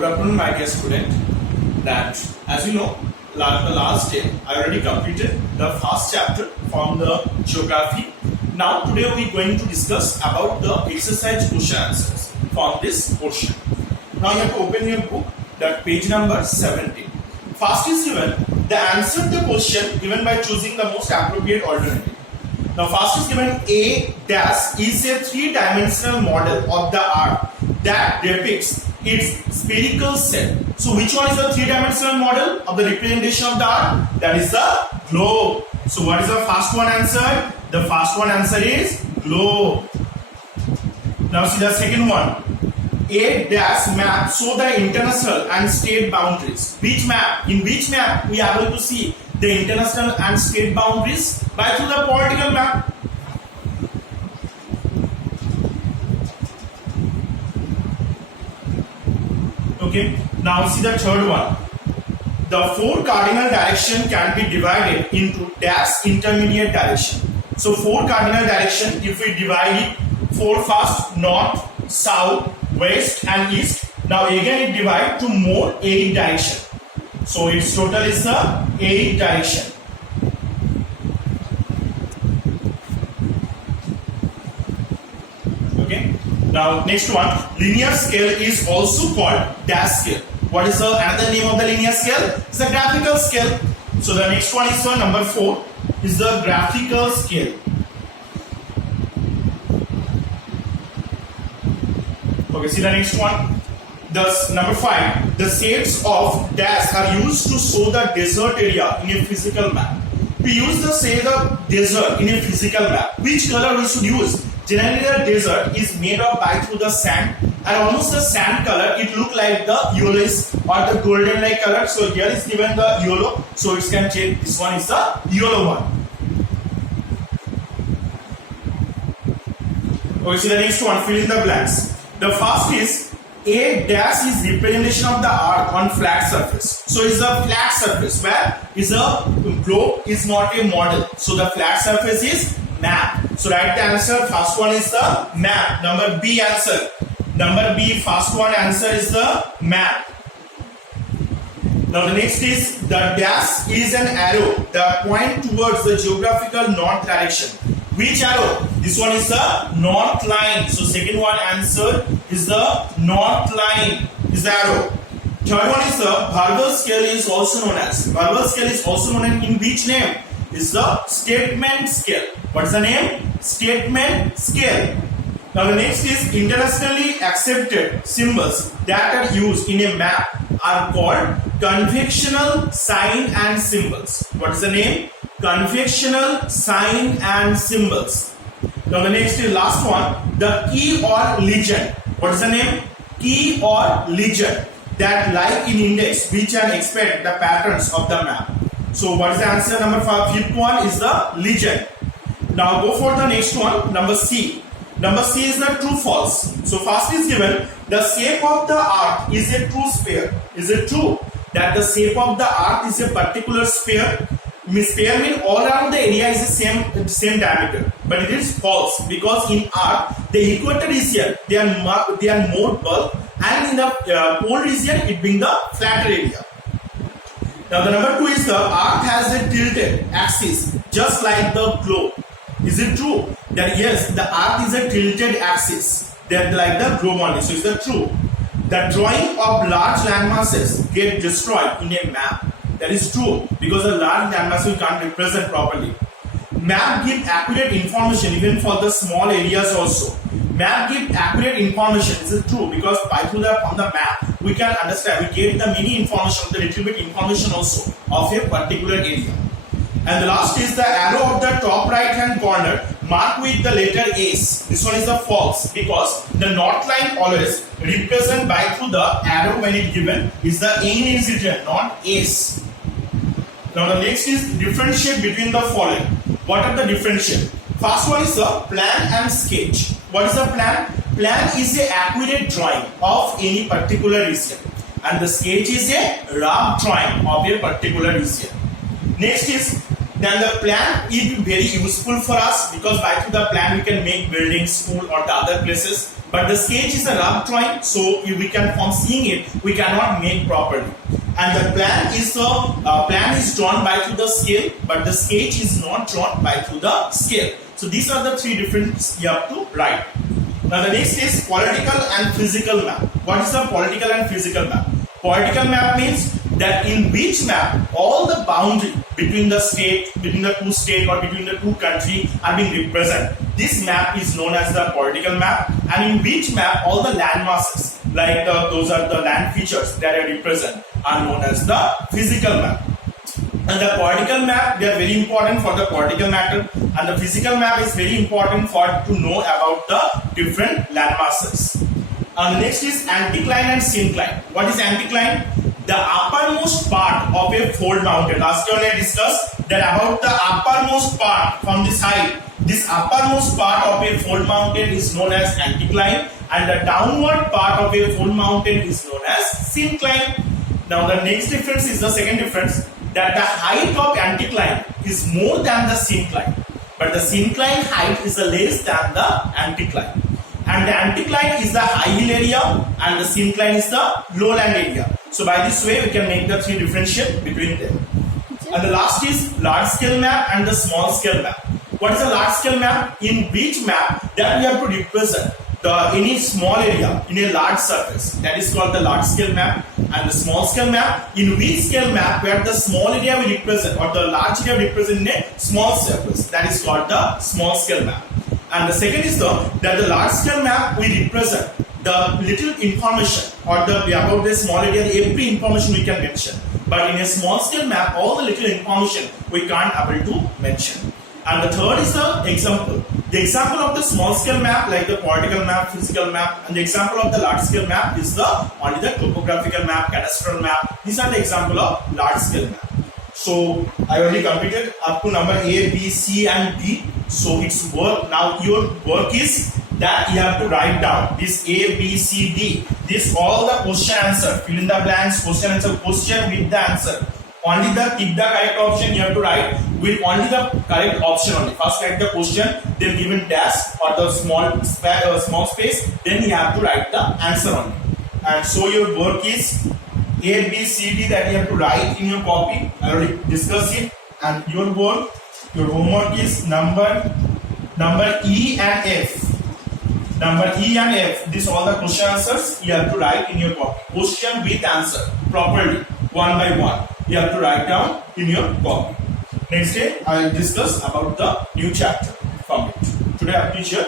Good afternoon, my dear student. That as you know, the last day I already completed the first chapter from the geography. Now today we are going to discuss about the exercise question answers from this portion. Now you have to open your book, that page number 17. First is given the answer to the question given by choosing the most appropriate alternative. Now first is given A dash is a three-dimensional model of the earth that depicts its spherical shape. So which one is the three-dimensional model of the representation of the earth? That is the globe. So what is the first one answer? The first one answer is globe. Now see the second one. A dash map show the international and state boundaries. Which map? In which map we are able to see the international and state boundaries? By through the political map. Okay. Now see the third one. The four cardinal direction can be divided into dash intermediate direction. So four cardinal direction, if we divide it, four first, north, south, west and east. Now again it divide to more 8 direction. So its total is the 8 direction. Okay. Now next one, linear scale is also called dash scale. What is the another name of the linear scale? It's the graphical scale. So the next one is number 4 is the graphical scale. Okay, see the next one. Thus number 5, the shades of dash are used to show the desert area in a physical map. We use the shade of desert in a physical map. Which color we should use? Generally the desert is made of by through the sand, and almost the sand color it look like the yellowish or the golden like color. So here is given the yellow, so it can change. This one is the yellow one. Okay, see the next one, fill in the blanks. The first is A dash is representation of the earth on flat surface. So it's a flat surface where is a globe is not a model. So the flat surface is map. So right answer, first one is the map. Number B answer. Number B, first one answer is the map. Now the next is the dash is an arrow that point towards the geographical north direction. Which arrow? This one is the north line. So second one answer is the north line is the arrow. Third one is the verbal scale is also known as. Verbal scale is also known in which name? Is the statement scale. What is the name? Statement scale. Now the next is internationally accepted symbols that are used in a map are called conventional sign and symbols. What is the name? Conventional sign and symbols. Now the next is last one, the key or legend. What is the name? Key or legend that like in index which can expect the patterns of the map. So what is the answer? Number 5, fifth one is the legend. Now go for the next one, number C. Number C is the true false. So first is given the shape of the earth is a true sphere. Is it true that the shape of the earth is a particular sphere? Sphere means all around the area is the same diameter, but it is false because in earth the equator region they are more bulk, and in the pole region it being the flatter area. Now the number 2 is the earth has a tilted axis just like the globe. Is it true that yes, the earth is a tilted axis that like the globe only? So is that true? The drawing of large landmasses get destroyed in a map. That is true because the large landmass we can't represent properly. Map give accurate information even for the small areas also. Map give accurate information. Is it true? Because by through the on the map we can understand, we get the mini information, the little bit information also of a particular area. And the last is the arrow of the top right hand corner marked with the letter S. This one is the false because the north line always represent by through the arrow when it given is the N is written, not S. Now the next is differentiate between the following. What are the differentiate? First one is the plan and sketch. What is the plan? Plan is a accurate drawing of any particular region, and the sketch is a rough drawing of a particular region. Next is then the plan is very useful for us because by through the plan we can make buildings, school or the other places. But the sketch is a rough drawing, so we can from seeing it we cannot make properly. And the plan is drawn by through the scale, but the sketch is not drawn by through the scale. So these are the three different you have to write. Now the next is political and physical map. What is the political and physical map? Political map means that in which map all the boundary between the state, between the two states or between the two countries are being represented. This map is known as the political map, and in which map all the land masses, like those are the land features that are represented, are known as the physical map. And the political map, they are very important for the political matter, and the physical map is very important for to know about the different land masses. And the next is anticline and syncline. What is anticline? The uppermost part of a fold mountain. Last year I discussed that about the uppermost part from the side. This uppermost part of a fold mountain is known as anticline, and the downward part of a fold mountain is known as syncline. Now the next difference is the second difference, that the height of anticline is more than the syncline, but the syncline height is less than the anticline. And the anticline is the high hill area and the syncline is the lowland area. So by this way we can make the three differentiate between them. And the last is large scale map and the small scale map. What is a large scale map? In which map that we have to represent any small area in a large surface, that is called the large scale map. And the small scale map, in which scale map where the small area we represent or the large area represent in a small surface, that is called the small scale map. And the second is that the large scale map we represent the little information or the about the small area, every information we can mention. But in a small scale map, all the little information we can't able to mention. And the third is the example. The example of the small scale map, like the political map, physical map, and the example of the large scale map is only the topographical map, cadastral map. These are the example of large scale map. So I already completed up to number A, B, C, and D. So it's work. Now your work is that you have to write down this A, B, C, D. This all the question answer. Fill in the blanks. Question answer. Question with the answer. Only keep the correct option you have to write with only the correct option only. First write the question, then given dash or the small space, then you have to write the answer only. And so your work is A, B, C, D that you have to write in your copy. I already discussed it. And your work, your homework is number E and F. Number E and F. This all the question answers you have to write in your copy. Question with answer properly, one by one. You have to write down in your copy. Next day I will discuss about the new chapter from it. Today I teach you